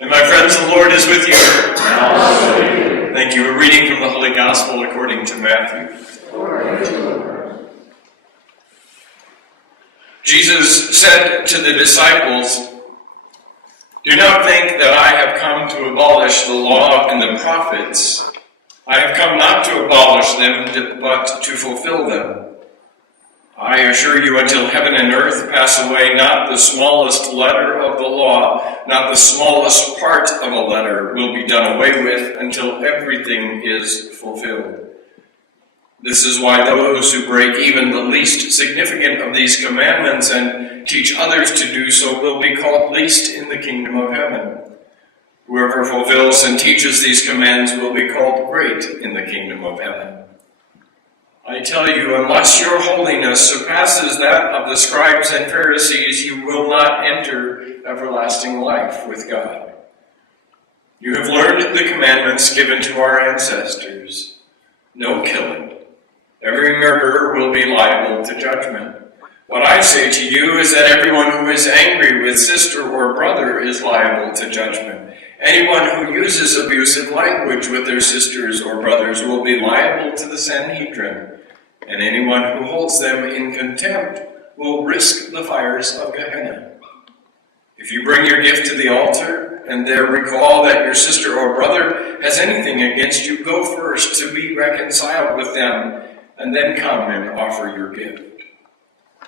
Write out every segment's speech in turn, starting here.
And my friends, the Lord is with you. Thank you. We're reading from the Holy Gospel according to Matthew. Jesus said to the disciples, "Do not think that I have come to abolish the law and the prophets. I have come not to abolish them, but to fulfill them. I assure you, until heaven and earth pass away, not the smallest letter of the law, not the smallest part of a letter will be done away with until everything is fulfilled. This is why those who break even the least significant of these commandments and teach others to do so will be called least in the kingdom of heaven. Whoever fulfills and teaches these commands will be called great in the kingdom of heaven. I tell you, unless your holiness surpasses that of the scribes and Pharisees, you will not enter everlasting life with God. You have learned the commandments given to our ancestors. No killing. Every murderer will be liable to judgment. What I say to you is that everyone who is angry with sister or brother is liable to judgment. Anyone who uses abusive language with their sisters or brothers will be liable to the Sanhedrin, and anyone who holds them in contempt will risk the fires of Gehenna. If you bring your gift to the altar and there recall that your sister or brother has anything against you, go first to be reconciled with them, and then come and offer your gift.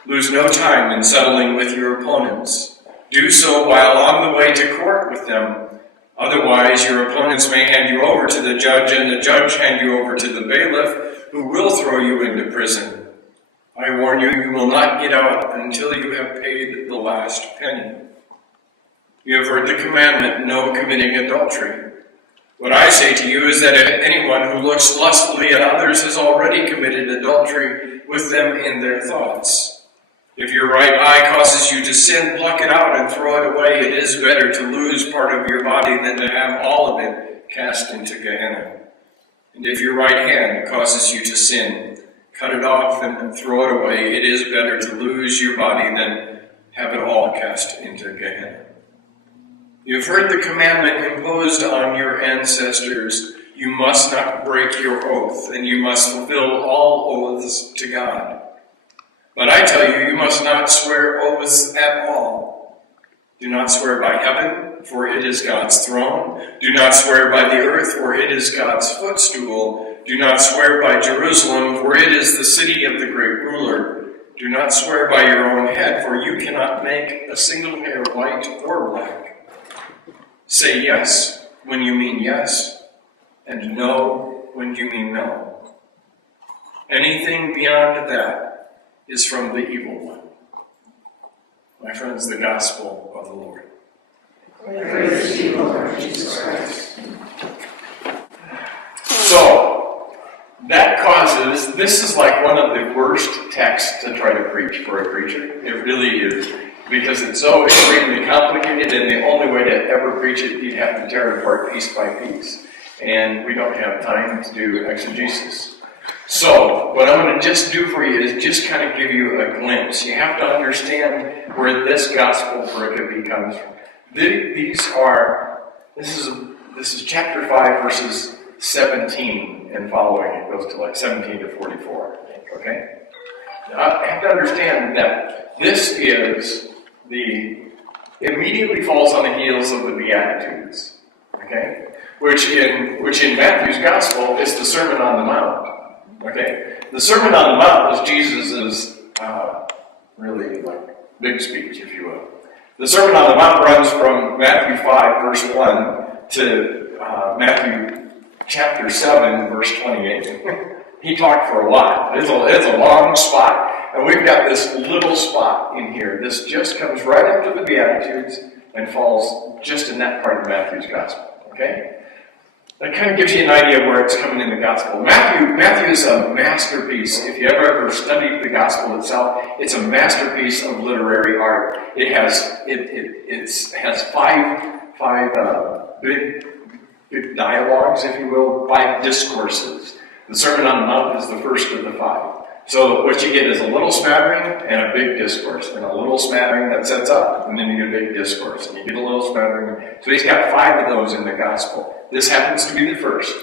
Lose no time in settling with your opponents. Do so while on the way to court with them. Otherwise, your opponents may hand you over to the judge, and the judge hand you over to the bailiff, who will throw you into prison. I warn you, you will not get out until you have paid the last penny. You have heard the commandment, no committing adultery. What I say to you is that anyone who looks lustfully at others has already committed adultery with them in their thoughts. If your right eye causes you to sin, pluck it out and throw it away. It is better to lose part of your body than to have all of it cast into Gehenna. And if your right hand causes you to sin, cut it off and throw it away. It is better to lose your body than have it all cast into Gehenna. You have heard the commandment imposed on your ancestors. You must not break your oath, and you must fulfill all oaths to God. But I tell you, you must not swear oaths at all. Do not swear by heaven, for it is God's throne. Do not swear by the earth, for it is God's footstool. Do not swear by Jerusalem, for it is the city of the great ruler. Do not swear by your own head, for you cannot make a single hair white or black. Say yes when you mean yes, and no when you mean no. Anything beyond that is from the evil one. My friends, the gospel of the Lord. Praise to you, Lord Jesus Christ. So, that causes, this is like one of the worst texts to try to preach for a preacher. It really is. Because it's so extremely complicated, and the only way to ever preach it, you'd have to tear it apart piece by piece. And we don't have time to do exegesis. So, what I'm going to just do for you is just kind of give you a glimpse. You have to understand where this gospel pericope comes from. This is chapter 5, verses 17 and following. It goes to like 17 to 44, I think, okay? Now, I have to understand that this is immediately falls on the heels of the Beatitudes, okay? Which in Matthew's gospel is the Sermon on the Mount. Okay, the Sermon on the Mount was Jesus' really like big speech, if you will. The Sermon on the Mount runs from Matthew 5, verse 1 to Matthew chapter 7, verse 28. He talked for a while. It's a long spot, and we've got this little spot in here. This just comes right after the Beatitudes and falls just in that part of Matthew's gospel. Okay? That kind of gives you an idea of where it's coming in the gospel. Matthew is a masterpiece. If you ever studied the gospel itself, it's a masterpiece of literary art. It has five big dialogues, if you will, 5 discourses. The Sermon on the Mount is the first of the 5. So what you get is a little smattering and a big discourse, and a little smattering that sets up, and then you get a big discourse, and you get a little smattering. So he's got 5 of those in the gospel. This happens to be the first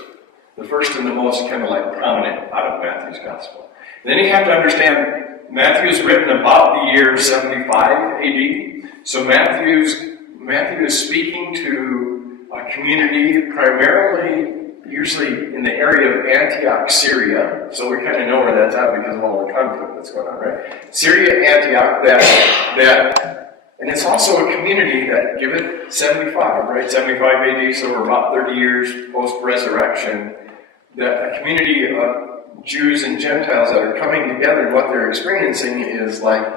and the most kind of like prominent out of Matthew's gospel. And then you have to understand, Matthew is written about the year 75 AD. So Matthew is speaking to a community primarily, usually in the area of Antioch, Syria. So we kind of know where that's at because of all the conflict that's going on, right? Syria, Antioch, and it's also a community that, give it 75, right? 75 AD, so we're about 30 years post-resurrection. That a community of Jews and Gentiles that are coming together, and what they're experiencing is like,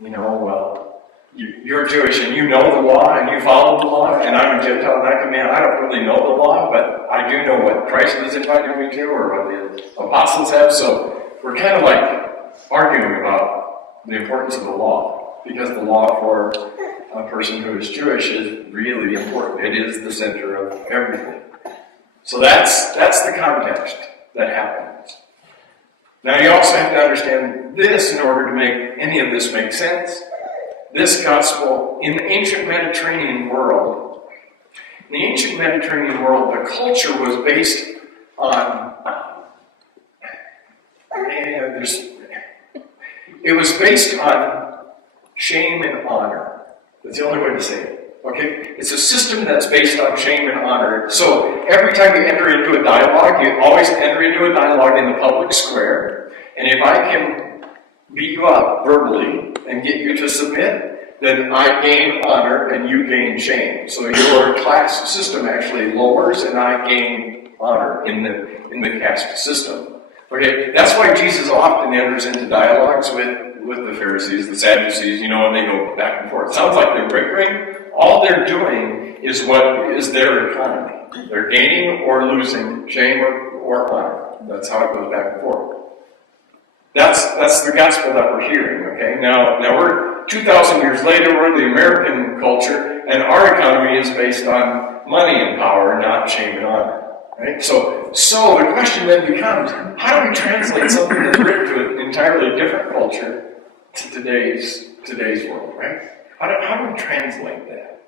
well, you're Jewish and you know the law and you follow the law, and I'm a Gentile and I don't really know the law, but I do know what Christ has invited me to or what the apostles have. So we're kind of like arguing about the importance of the law, because the law for a person who is Jewish is really important. It is the center of everything. So that's the context that happens. Now you also have to understand this in order to make any of this make sense. This gospel, in the ancient Mediterranean world, the culture was based on, it was based on shame and honor. That's the only way to say it. Okay? It's a system that's based on shame and honor. So every time you enter into a dialogue, you always enter into a dialogue in the public square. And if I can beat you up verbally and get you to submit, then I gain honor and you gain shame. So your class system actually lowers and I gain honor in the caste system. Okay? That's why Jesus often enters into dialogues with the Pharisees, the Sadducees, and they go back and forth. It sounds like they're bickering. All they're doing is what is their economy. They're gaining or losing shame or honor. That's how it goes back and forth. That's the gospel that we're hearing, okay? Now we're 2,000 years later, we're the American culture, and our economy is based on money and power, not shame and honor, right? So the question then becomes, how do we translate something that's written to an entirely different culture to today's world, right? How do we translate that?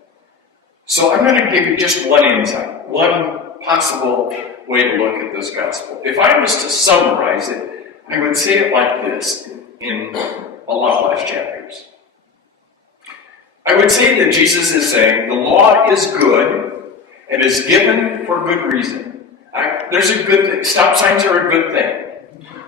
So I'm going to give you just one insight, one possible way to look at this gospel. If I was to summarize it, I would say it like this in a lot less chapters. I would say that Jesus is saying the law is good and is given for good reason. There's a good thing. Stop signs are a good thing.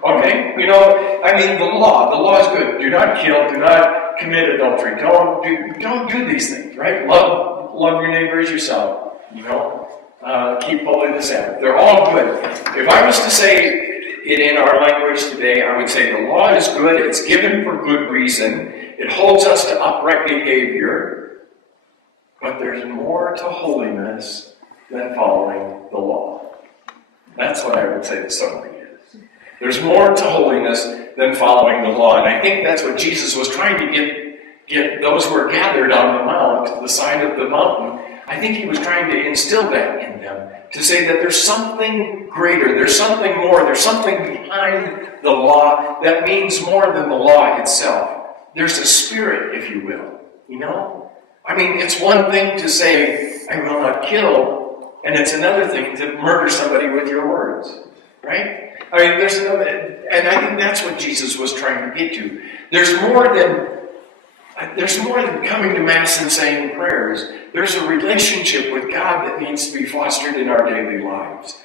Okay? The law is good. Do not kill, do not commit adultery. Don't do these things, right? Love your neighbor as yourself. Keep holy the Sabbath. They're all good. If I was to say it in our language today, I would say the law is good, it's given for good reason, it holds us to upright behavior, but there's more to holiness than following the law. That's what I would say the summary is. There's more to holiness than following the law, and I think that's what Jesus was trying to get those who were gathered on the mount, the side of the mountain. I think he was trying to instill that in them, to say that there's something greater, there's something more, there's something behind the law that means more than the law itself. There's a spirit, if you will, it's one thing to say, I will not kill, and it's another thing to murder somebody with your words, right? There's another, and I think that's what Jesus was trying to get to. There's more than coming to Mass and saying prayers. There's a relationship with God that needs to be fostered in our daily lives.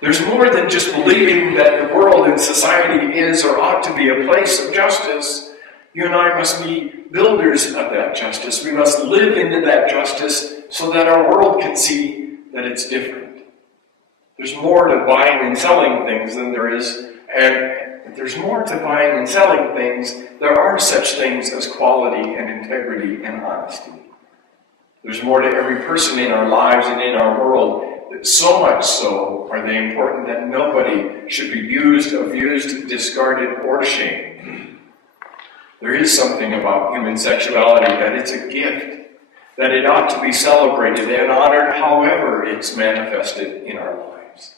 There's more than just believing that the world and society is or ought to be a place of justice. You and I must be builders of that justice. We must live into that justice so that our world can see that it's different. There's more to buying and selling things than there is, and if there's more to buying and selling things, there are such things as quality and integrity and honesty. There's more to every person in our lives and in our world. So much so are they important that nobody should be used, abused, discarded, or shamed. There is something about human sexuality that it's a gift, that it ought to be celebrated and honored however it's manifested in our lives.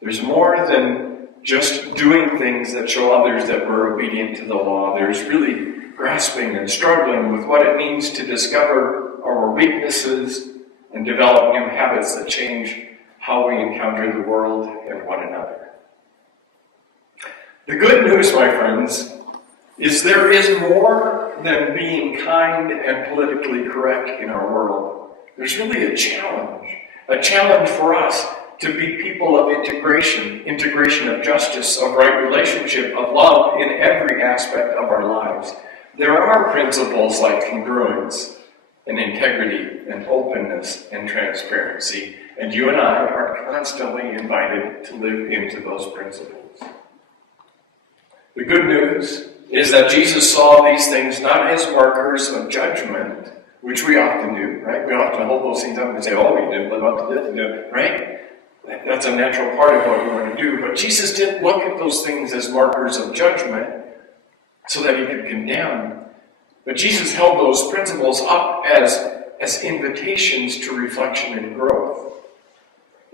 There's more than just doing things that show others that we're obedient to the law. There's really grasping and struggling with what it means to discover our weaknesses and develop new habits that change how we encounter the world and one another. The good news, my friends, is there is more than being kind and politically correct in our world. There's really a challenge for us to be people of integration of justice, of right relationship, of love in every aspect of our lives. There are principles like congruence and integrity and openness and transparency, and you and I are constantly invited to live into those principles. The good news is that Jesus saw these things not as markers of judgment, which we often do, right? We often hold those things up and say, oh, we didn't live up to this, right? That's a natural part of what we want to do. But Jesus didn't look at those things as markers of judgment so that he could condemn. But Jesus held those principles up as invitations to reflection and growth.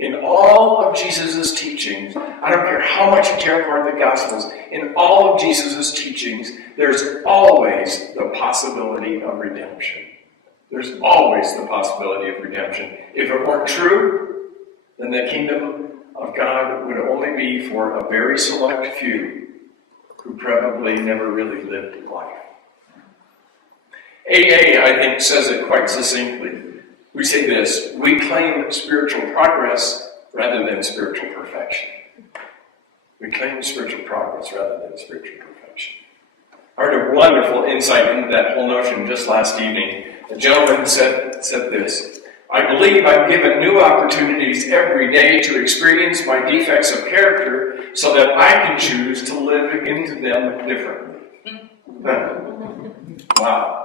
In all of Jesus' teachings, I don't care how much you tear apart the Gospels, in all of Jesus' teachings, there's always the possibility of redemption. There's always the possibility of redemption. If it weren't true, then the kingdom of God would only be for a very select few who probably never really lived life. AA, I think, says it quite succinctly. We say this: we claim spiritual progress rather than spiritual perfection. We claim spiritual progress rather than spiritual perfection. I heard a wonderful insight into that whole notion just last evening. A gentleman said this: I believe I'm given new opportunities every day to experience my defects of character so that I can choose to live into them differently. Wow.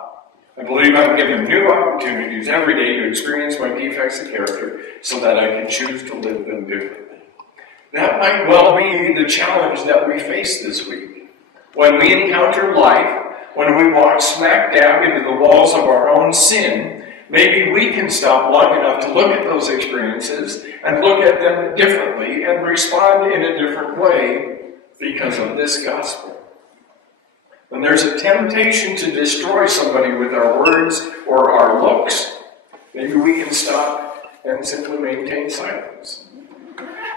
I believe I'm given new opportunities every day to experience my defects of character so that I can choose to live them differently. That might well be the challenge that we face this week. When we encounter life, when we walk smack dab into the walls of our own sin, maybe we can stop long enough to look at those experiences and look at them differently and respond in a different way because of this gospel. When there's a temptation to destroy somebody with our words or our looks, maybe we can stop and simply maintain silence.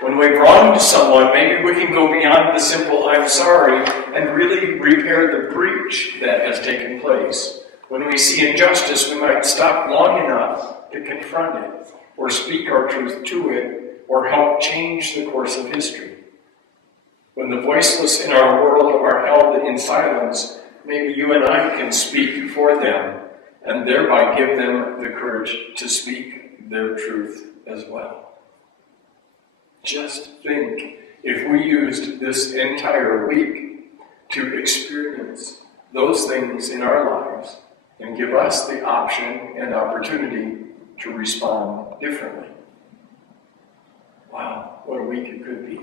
When we've wronged someone, maybe we can go beyond the simple "I'm sorry" and really repair the breach that has taken place. When we see injustice, we might stop long enough to confront it, or speak our truth to it, or help change the course of history. When the voiceless in our world are held in silence, maybe you and I can speak for them, and thereby give them the courage to speak their truth as well. Just think if we used this entire week to experience those things in our lives and give us the option and opportunity to respond differently. Wow, what a week it could be.